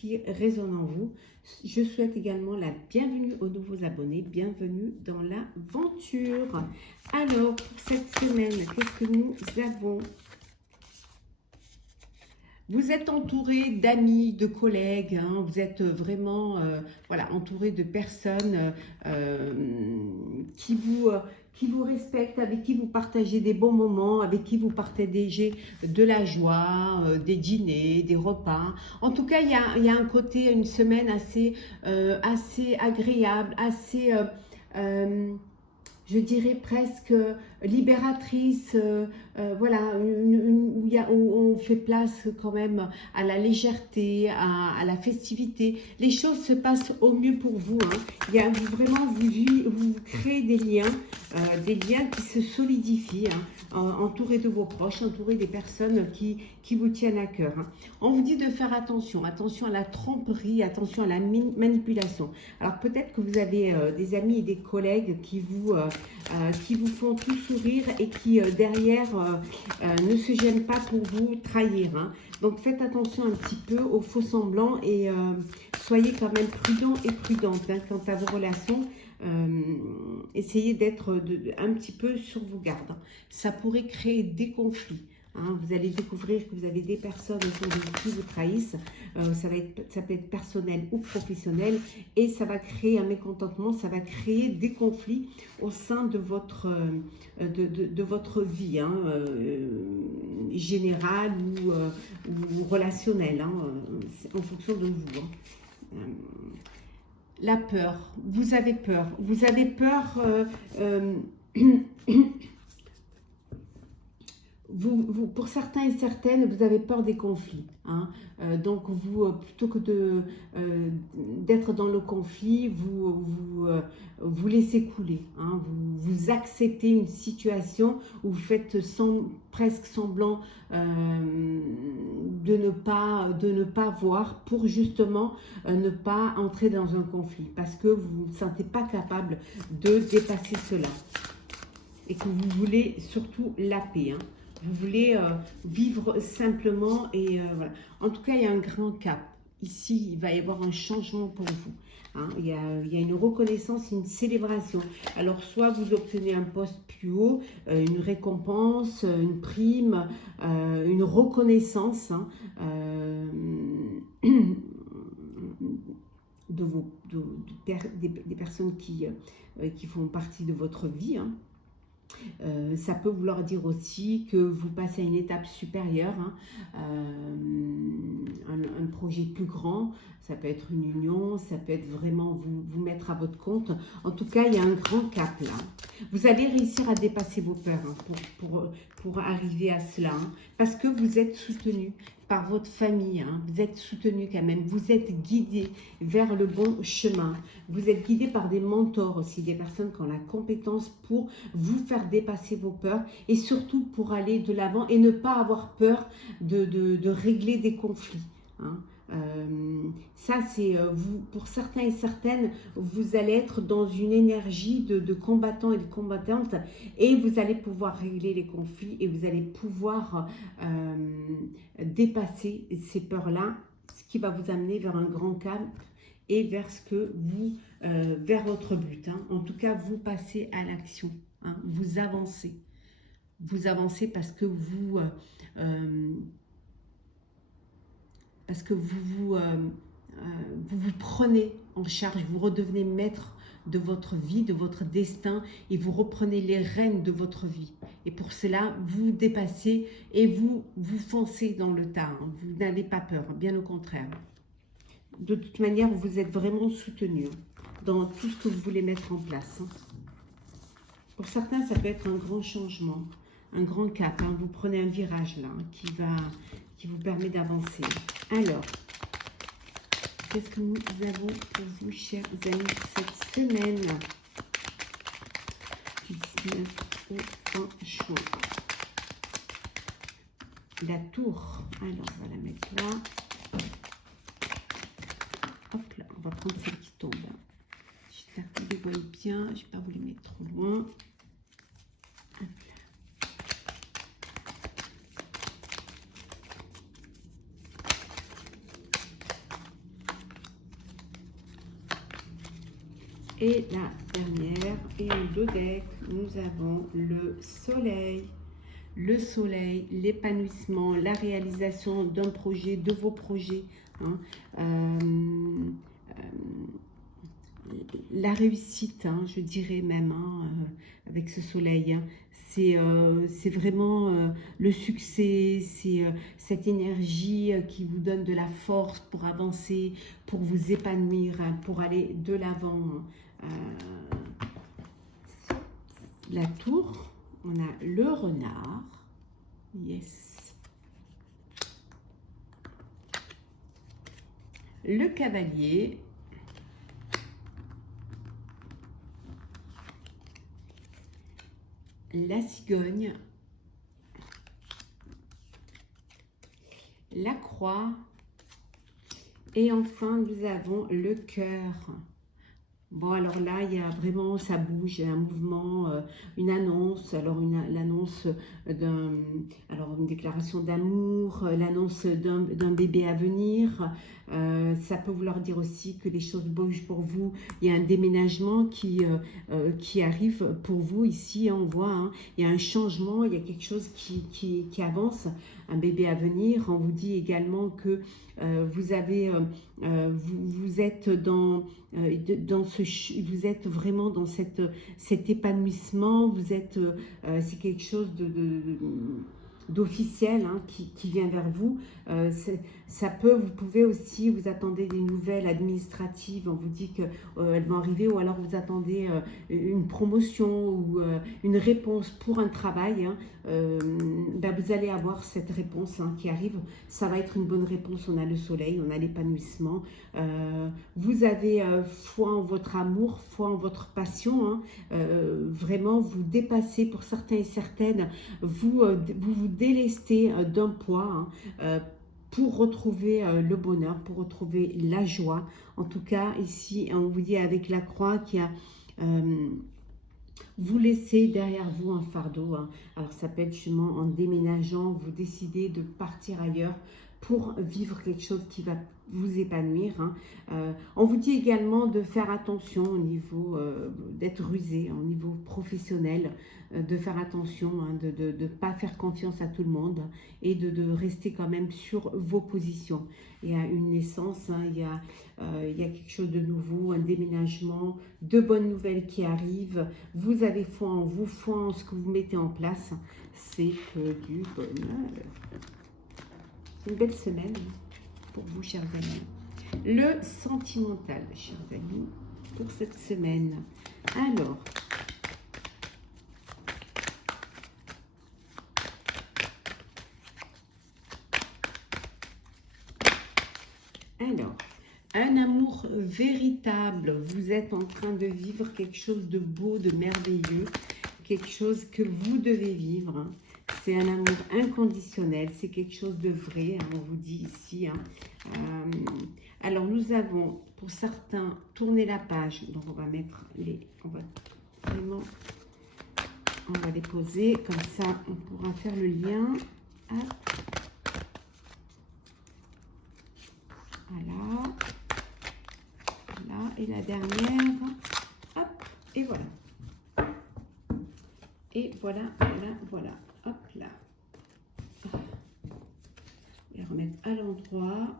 qui résonne en vous. Je souhaite également la bienvenue aux nouveaux abonnés, bienvenue dans l'aventure. Alors, pour cette semaine, qu'est-ce que nous avons? Vous êtes entouré d'amis, de collègues, hein, vous êtes vraiment voilà, entouré de personnes qui vous respectent, avec qui vous partagez des bons moments, avec qui vous partagez de la joie, des dîners, des repas. En tout cas, il y a un côté, une semaine assez agréable, assez... je dirais presque libératrice, voilà, où on fait place quand même à la légèreté, à la festivité. Les choses se passent au mieux pour vous. Hein. Vraiment, vous créez des liens qui se solidifient, hein, entourés de vos proches, entourés des personnes qui vous tiennent à cœur. Hein. On vous dit de faire attention à la tromperie, attention à la manipulation. Alors peut-être que vous avez des amis et des collègues qui vous font tout sourire et qui derrière ne se gênent pas pour vous trahir. Hein. Donc faites attention un petit peu aux faux semblants et soyez quand même prudent et prudente hein, quant à vos relations. Essayez d'être un petit peu sur vos gardes. Ça pourrait créer des conflits. Hein, vous allez découvrir que vous avez des personnes autour de vous qui vous trahissent. Ça peut être personnel ou professionnel et ça va créer un mécontentement, ça va créer des conflits au sein de votre vie hein, générale ou relationnelle, hein, en fonction de vous. Hein. La peur, vous avez peur. Pour certains et certaines, vous avez peur des conflits. Hein. Donc, plutôt que d'être dans le conflit, vous laissez couler. Hein. Vous acceptez une situation où vous faites presque semblant de ne pas voir pour justement ne pas entrer dans un conflit. Parce que vous ne vous sentez pas capable de dépasser cela. Et que vous voulez surtout la paix. Hein. Vous voulez vivre simplement et voilà. En tout cas, il y a un grand cap. Ici, il va y avoir un changement pour vous. Hein. Il y a une reconnaissance, une célébration. Alors, soit vous obtenez un poste plus haut, une récompense, une prime, une reconnaissance hein, des personnes qui font partie de votre vie. Hein. Ça peut vouloir dire aussi que vous passez à une étape supérieure, hein, un projet plus grand, ça peut être une union, ça peut être vraiment vous mettre à votre compte. En tout cas, il y a un grand cap là. Vous allez réussir à dépasser vos peurs hein, pour arriver à cela, hein, parce que vous êtes soutenu par votre famille, hein, vous êtes soutenu quand même, vous êtes guidé vers le bon chemin, vous êtes guidé par des mentors aussi, des personnes qui ont la compétence pour vous faire dépasser vos peurs et surtout pour aller de l'avant et ne pas avoir peur de régler des conflits. Hein. Ça c'est vous, pour certains et certaines, vous allez être dans une énergie de combattants et de combattantes et vous allez pouvoir régler les conflits et vous allez pouvoir dépasser ces peurs-là, ce qui va vous amener vers un grand cap et vers ce que vous, vers votre but. Hein. En tout cas, vous passez à l'action, hein. Vous avancez. Vous avancez parce que vous vous prenez en charge, vous redevenez maître de votre vie, de votre destin et vous reprenez les rênes de votre vie. Et pour cela, vous dépassez et vous foncez dans le tas. Hein. Vous n'avez pas peur, bien au contraire. De toute manière, vous êtes vraiment soutenu hein, dans tout ce que vous voulez mettre en place. Hein. Pour certains, ça peut être un grand changement, un grand cap. Hein. Vous prenez un virage là hein, qui vous permet d'avancer. Alors, qu'est-ce que nous avons pour vous, chers amis, cette semaine du 19 au 20 juin. La tour. Alors, on va la mettre là. Hop là, on va prendre celle qui tombe. J'espère que vous les voyez bien. Je ne vais pas vous les mettre trop loin. Hop là. Et la dernière, et en dos deck, nous avons le soleil. Le soleil, l'épanouissement, la réalisation d'un projet, de vos projets. Hein, la réussite, hein, je dirais même, hein, avec ce soleil. Hein, c'est vraiment le succès, c'est cette énergie qui vous donne de la force pour avancer, pour vous épanouir, hein, pour aller de l'avant. La tour, on a le renard, yes. Le cavalier, la cigogne, la croix et enfin nous avons le cœur. Bon, alors là, il y a vraiment, ça bouge, il y a un mouvement, une annonce, alors l'annonce alors une déclaration d'amour, l'annonce d'un bébé à venir. Ça peut vouloir dire aussi que les choses bougent pour vous. Il y a un déménagement qui arrive pour vous ici, hein, on voit, hein, il y a un changement, il y a quelque chose qui avance, un bébé à venir. On vous dit également que vous êtes vous êtes vraiment dans cet épanouissement, c'est quelque chose d'officiel, hein, qui vient vers vous. Vous pouvez aussi, vous attendez des nouvelles administratives, on vous dit qu'elles vont arriver, ou alors vous attendez une promotion ou une réponse pour un travail. Hein, vous allez avoir cette réponse, hein, qui arrive. Ça va être une bonne réponse. On a le soleil, on a l'épanouissement. Vous avez foi en votre amour, foi en votre passion. Hein, vraiment, vous dépassez, pour certains et certaines, vous délestez d'un poids, hein, pour retrouver le bonheur, pour retrouver la joie. En tout cas, ici, on vous dit avec la croix qu'il y a... vous laissez derrière vous un fardeau. Hein. Alors, ça peut être justement en déménageant, vous décidez de partir ailleurs pour vivre quelque chose qui va vous épanouir. Hein. On vous dit également de faire attention au niveau, d'être rusé, au niveau professionnel, de faire attention, hein, de ne pas faire confiance à tout le monde et de rester quand même sur vos positions. Il y a une naissance, hein, il y a quelque chose de nouveau, un déménagement, de bonnes nouvelles qui arrivent. Vous avez foi en vous, foi en ce que vous mettez en place. C'est que du bonheur. Une belle semaine pour vous, chers amis. Le sentimental, chers amis, pour cette semaine. Alors, un amour véritable. Vous êtes en train de vivre quelque chose de beau, de merveilleux, quelque chose que vous devez vivre. Hein. C'est un amour inconditionnel, c'est quelque chose de vrai, hein, on vous dit ici. Hein. Alors, nous avons, pour certains, tourné la page. Donc, on va mettre on va les poser, comme ça, on pourra faire le lien. Hop. Voilà. Voilà. Et la dernière. Hop. Et voilà. Et voilà, voilà, voilà. Hop là. Et remettre à l'endroit.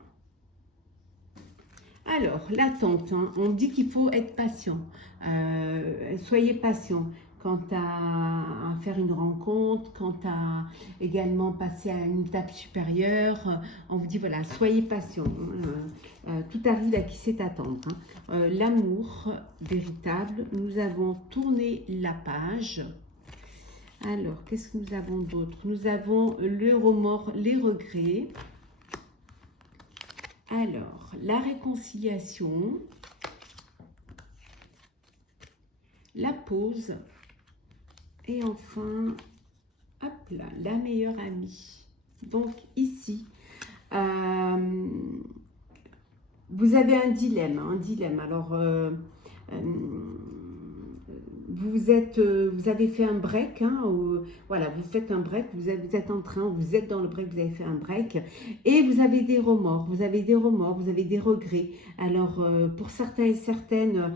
Alors, l'attente, hein, on dit qu'il faut être patient. Soyez patient quant à faire une rencontre, quant à également passer à une étape supérieure. On vous dit, voilà, soyez patient. Tout arrive à qui sait attendre. Hein. L'amour véritable, nous avons tourné la page. Alors, qu'est-ce que nous avons d'autre? Nous avons le remords, les regrets. Alors, la réconciliation, la pause et enfin, hop là, la meilleure amie. Donc ici, vous avez un dilemme. Alors, vous avez fait un break, hein, voilà, vous faites un break, vous êtes en train, vous êtes dans le break, vous avez fait un break, et vous avez des remords, vous avez des remords, vous avez des regrets. Alors, pour certains et certaines,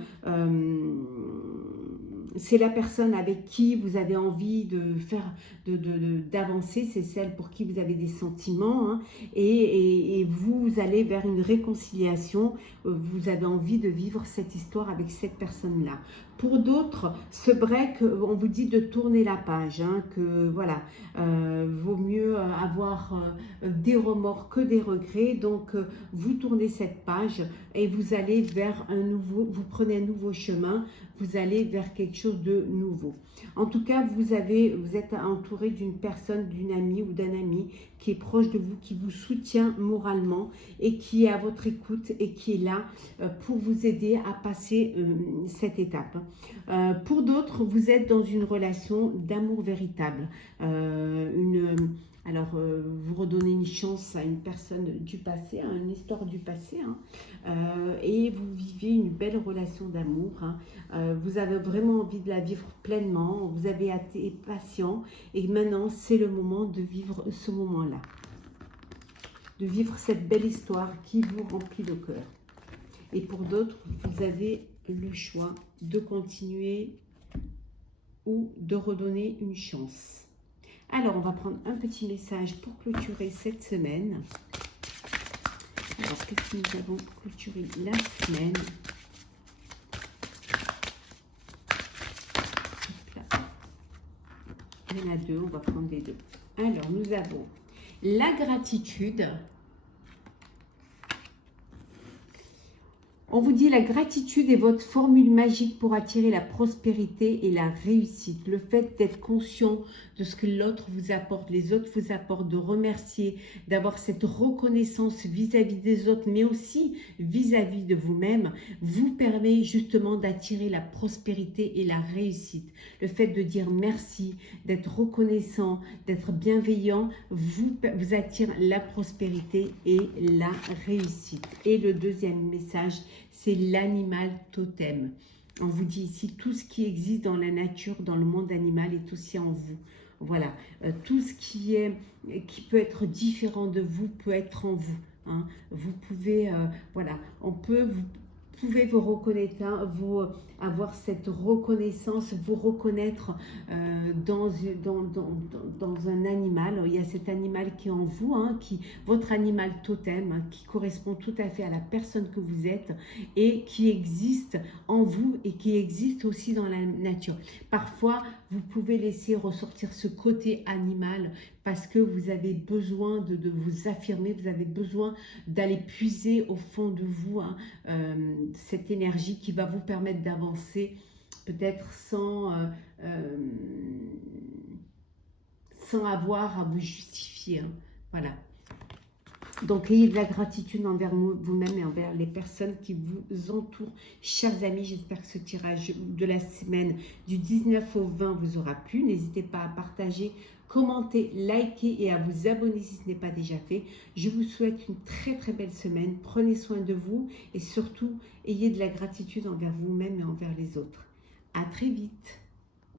c'est la personne avec qui vous avez envie de faire, d'avancer, c'est celle pour qui vous avez des sentiments, hein, et vous allez vers une réconciliation, vous avez envie de vivre cette histoire avec cette personne-là. Pour d'autres, ce break, on vous dit de tourner la page, hein, que voilà, vaut mieux avoir des remords que des regrets. Donc, vous tournez cette page et vous allez vers un nouveau, vous prenez un nouveau chemin, vous allez vers quelque chose de nouveau. En tout cas, vous êtes entouré d'une personne, d'une amie ou d'un ami qui est proche de vous, qui vous soutient moralement et qui est à votre écoute et qui est là pour vous aider à passer cette étape. Pour d'autres, vous êtes dans une relation d'amour véritable. Vous redonnez une chance à une personne du passé, à une histoire du passé, hein, et vous vivez une belle relation d'amour. Hein. Vous avez vraiment envie de la vivre pleinement, vous avez été patient, et maintenant c'est le moment de vivre ce moment-là, de vivre cette belle histoire qui vous remplit le cœur. Et pour d'autres, vous avez le choix de continuer ou de redonner une chance. Alors, on va prendre un petit message pour clôturer cette semaine. Alors, qu'est-ce que nous avons clôturé la semaine? Il y en a deux, on va prendre les deux. Alors, nous avons la gratitude. On vous dit la gratitude est votre formule magique pour attirer la prospérité et la réussite. Le fait d'être conscient de ce que l'autre vous apporte, les autres vous apportent, de remercier, d'avoir cette reconnaissance vis-à-vis des autres, mais aussi vis-à-vis de vous-même, vous permet justement d'attirer la prospérité et la réussite. Le fait de dire merci, d'être reconnaissant, d'être bienveillant, vous attire la prospérité et la réussite. Et le deuxième message, c'est l'animal totem. On vous dit ici, tout ce qui existe dans la nature, dans le monde animal est aussi en vous. Voilà, tout ce qui peut être différent de vous peut être en vous. Hein. Vous pouvez, voilà, vous pouvez vous reconnaître, hein, avoir cette reconnaissance, vous reconnaître dans un animal. Il y a cet animal qui est en vous, hein, votre animal totem, hein, qui correspond tout à fait à la personne que vous êtes et qui existe en vous et qui existe aussi dans la nature. Parfois, vous pouvez laisser ressortir ce côté animal parce que vous avez besoin de vous affirmer, vous avez besoin d'aller puiser au fond de vous, hein, cette énergie qui va vous permettre d'avancer peut-être sans avoir à vous justifier. Hein. Voilà. Donc, ayez de la gratitude envers vous-même et envers les personnes qui vous entourent. Chers amis, j'espère que ce tirage de la semaine du 19 au 20 vous aura plu. N'hésitez pas à partager, commenter, liker et à vous abonner si ce n'est pas déjà fait. Je vous souhaite une très très belle semaine. Prenez soin de vous et surtout, ayez de la gratitude envers vous-même et envers les autres. À très vite.